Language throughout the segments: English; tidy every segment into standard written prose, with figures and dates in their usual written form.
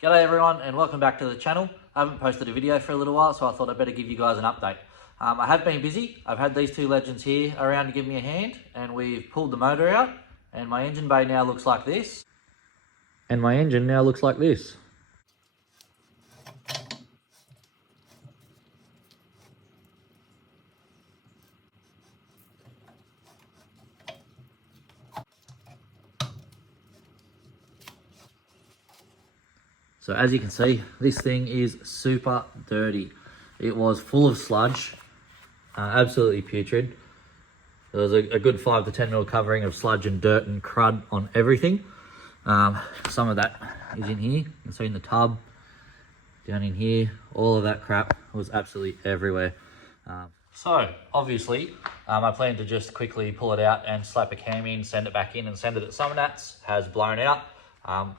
G'day everyone and welcome back to the channel. I haven't posted a video for a little while, so I thought I'd better give you guys an update. I have been busy. I've had these two legends here around to give me a hand, and we've pulled the motor out, and my engine bay now looks like this. So as you can see, this thing is super dirty. It was full of sludge, absolutely putrid. There was a good 5 to 10 mil covering of sludge and dirt and crud on everything. Some of that is in here. You can see in the tub, down in here, all of that crap was absolutely everywhere. So obviously, I plan to just quickly pull it out and slap a cam in, send it back in and send it at Summernats. Has blown out.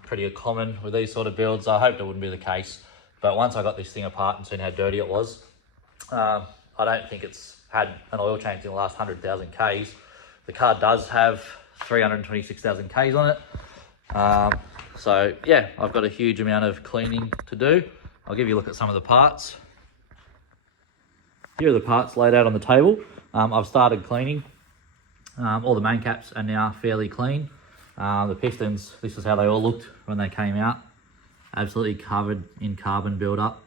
Pretty common with these sort of builds. I hoped it wouldn't be the case, but once I got this thing apart and seen how dirty it was, I don't think it's had an oil change in the last 100,000 Ks. The car does have 326,000 Ks on it. So yeah, I've got a huge amount of cleaning to do. I'll give you a look at some of the parts. Here are the parts laid out on the table. I've started cleaning. All the main caps are now fairly clean. The pistons, this is how they all looked when they came out. Absolutely covered in carbon buildup.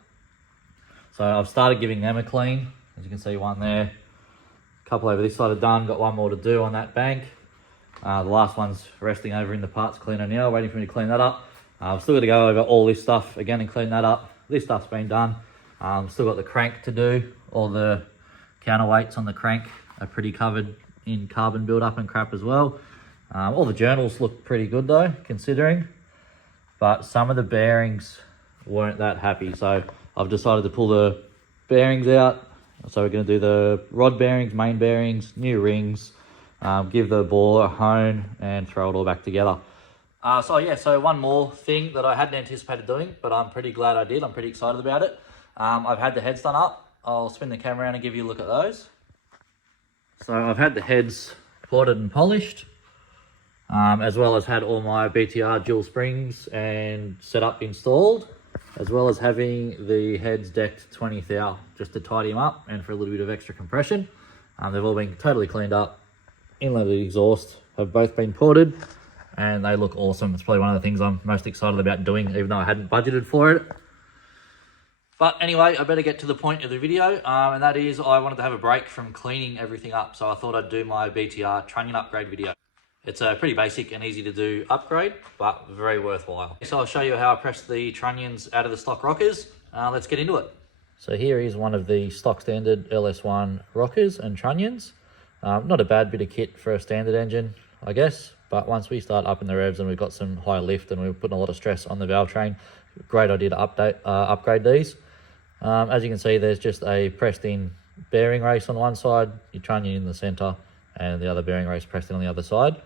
So I've started giving them a clean. As you can see, one there. A couple over this side are done. Got one more to do on that bank. The last one's resting over in the parts cleaner now, waiting for me to clean that up. I've still got to go over all this stuff again and clean that up. This stuff's been done. Still got the crank to do. All the counterweights on the crank are pretty covered in carbon buildup and crap as well. All the journals look pretty good though, considering, but some of the bearings weren't that happy. So I've decided to pull the bearings out. So we're going to do the rod bearings, main bearings, new rings, give the ball a hone and throw it all back together. So one more thing that I hadn't anticipated doing, but I'm pretty glad I did. I'm pretty excited about it. I've had the heads done up. I'll spin the camera around and give you a look at those. So I've had the heads ported and polished. As well as had all my BTR dual springs and setup installed, as well as having the heads decked 20 thou just to tidy them up and for a little bit of extra compression. They've all been totally cleaned up. Inlet and exhaust have both been ported and they look awesome. It's probably one of the things I'm most excited about doing, even though I hadn't budgeted for it. But anyway, I better get to the point of the video, and that is I wanted to have a break from cleaning everything up, so I thought I'd do my BTR trunnion upgrade video. It's a pretty basic and easy to do upgrade, but very worthwhile. So I'll show you how I press the trunnions out of the stock rockers. Let's get into it. So here is one of the stock standard LS1 rockers and trunnions. Not a bad bit of kit for a standard engine, I guess, but once we start upping the revs and we've got some high lift and we're putting a lot of stress on the valve train, great idea to upgrade these. As you can see, there's just a pressed in bearing race on one side, your trunnion in the center, and the other bearing race pressed in on the other side.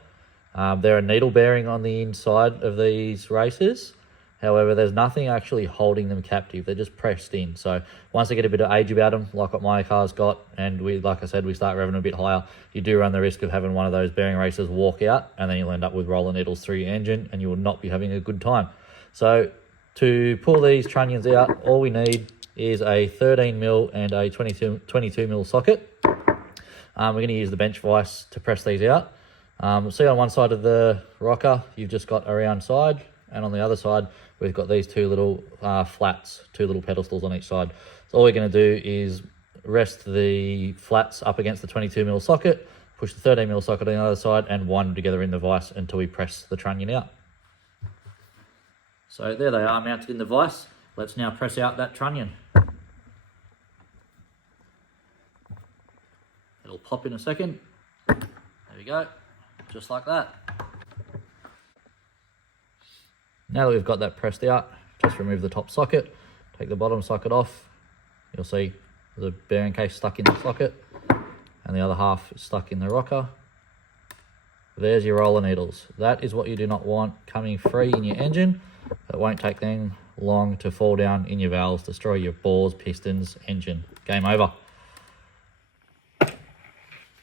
There are needle bearing on the inside of these races. However, there's nothing actually holding them captive. They're just pressed in. So once they get a bit of age about them, like what my car's got, and like I said, we start revving a bit higher, you do run the risk of having one of those bearing races walk out, and then you'll end up with roller needles through your engine, and you will not be having a good time. So to pull these trunnions out, all we need is a 13 mil and a 22 mil socket. We're going to use the bench vise to press these out. See on one side of the rocker, you've just got a round side, and on the other side, we've got these two little flats, two little pedestals on each side. So all we're going to do is rest the flats up against the 22 mil socket, push the 13 mil socket on the other side, and wind them together in the vise until we press the trunnion out. So there they are, mounted in the vise. Let's now press out that trunnion. It'll pop in a second. There we go. Just like that. Now that we've got that pressed out, just remove the top socket, take the bottom socket off. You'll see the bearing case stuck in the socket and the other half is stuck in the rocker. There's your roller needles. That is what you do not want coming free in your engine. It won't take them long to fall down in your valves, destroy your bores, pistons, engine. Game over.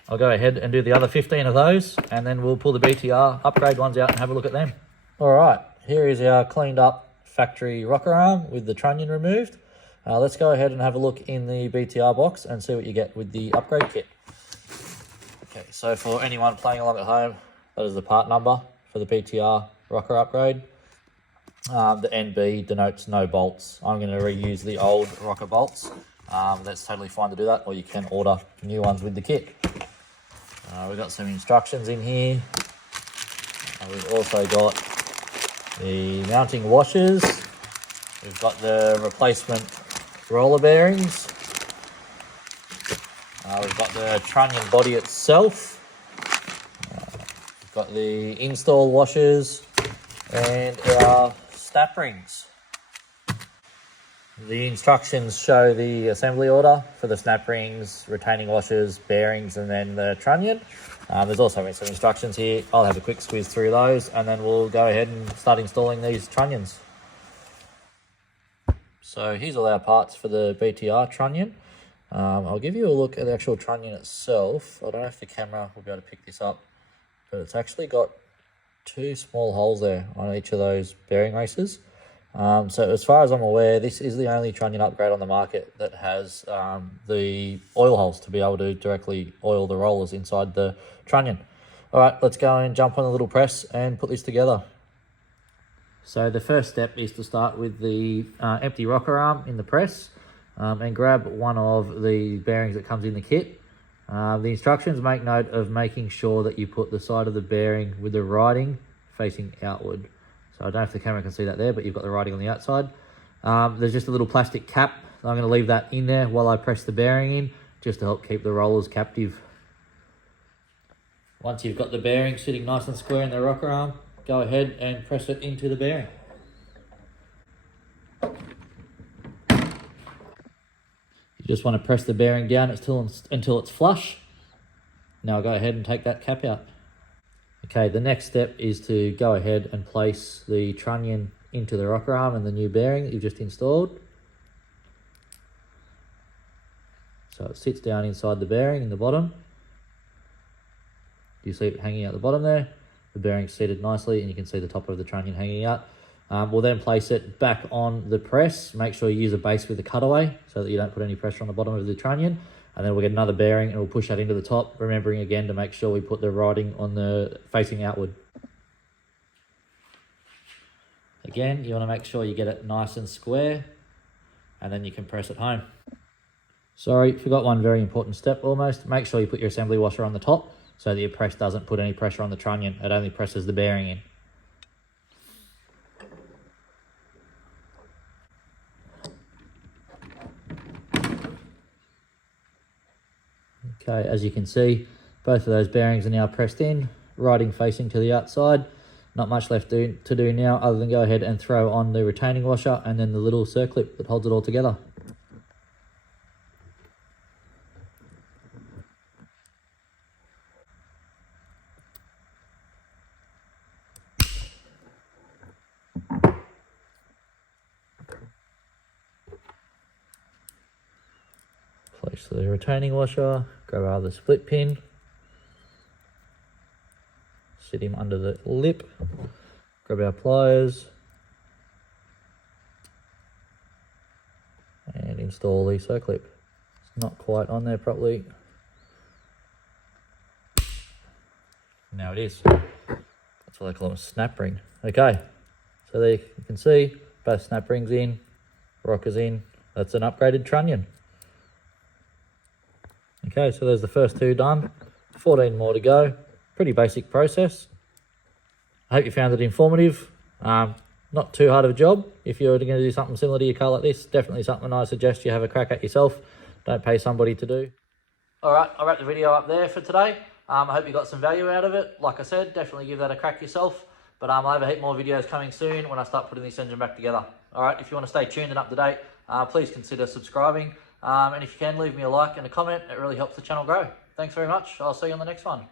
I'll go ahead and do the other 15 of those, and then we'll pull the BTR upgrade ones out and have a look at them. All right, here is our cleaned up factory rocker arm with the trunnion removed. Let's go ahead and have a look in the BTR box and see what you get with the upgrade kit. Okay, so for anyone playing along at home, that is the part number for the BTR rocker upgrade. The NB denotes no bolts. I'm going to reuse the old rocker bolts. That's totally fine to do that, or you can order new ones with the kit. We've got some instructions in here. We've also got the mounting washers. We've got the replacement roller bearings. We've got the trunnion body itself. We've got the install washers and our snap rings. The instructions show the assembly order for the snap rings, retaining washers, bearings, and then the trunnion. There's also some instructions here. I'll have a quick squeeze through those and then we'll go ahead and start installing these trunnions. So here's all our parts for the BTR trunnion. I'll give you a look at the actual trunnion itself. I don't know if the camera will be able to pick this up, but it's actually got two small holes there on each of those bearing races. So as far as I'm aware, this is the only trunnion upgrade on the market that has the oil holes to be able to directly oil the rollers inside the trunnion. All right, let's go and jump on the little press and put this together. So the first step is to start with the empty rocker arm in the press and grab one of the bearings that comes in the kit. The instructions make note of making sure that you put the side of the bearing with the writing facing outward. So I don't know if the camera can see that there, but you've got the writing on the outside. There's just a little plastic cap. I'm going to leave that in there while I press the bearing in, just to help keep the rollers captive. Once you've got the bearing sitting nice and square in the rocker arm, go ahead and press it into the bearing. You just want to press the bearing down until it's flush. Now go ahead and take that cap out. Okay, the next step is to go ahead and place the trunnion into the rocker arm and the new bearing that you've just installed. So it sits down inside the bearing in the bottom. You see it hanging out the bottom there. The bearing's seated nicely and you can see the top of the trunnion hanging out. We'll then place it back on the press. Make sure you use a base with a cutaway so that you don't put any pressure on the bottom of the trunnion. And then we'll get another bearing and we'll push that into the top, remembering again to make sure we put the writing on the facing outward. Again, you want to make sure you get it nice and square and then you can press it home. Sorry, forgot one very important step almost. Make sure you put your assembly washer on the top so that your press doesn't put any pressure on the trunnion. It only presses the bearing in. Okay, as you can see, both of those bearings are now pressed in, writing facing to the outside. Not much left to do now other than go ahead and throw on the retaining washer and then the little circlip that holds it all together. Place the retaining washer, grab our other split pin, sit him under the lip, grab our pliers, and install the circlip. It's not quite on there properly. Now it is. That's what I call a snap ring. Okay, so there you can see both snap rings in, rockers in. That's an upgraded trunnion. Okay, so there's the first two done, 14 more to go. Pretty basic process. I hope you found it informative. Not too hard of a job. If you're going to do something similar to your car like this, definitely something I suggest you have a crack at yourself. Don't pay somebody to do. All right, I'll wrap the video up there for today. I hope you got some value out of it. Like I said, definitely give that a crack yourself. But I'll have a heap more videos coming soon when I start putting this engine back together. All right, if you want to stay tuned and up to date, please consider subscribing. And if you can, leave me a like and a comment. It really helps the channel grow. Thanks very much. I'll see you on the next one.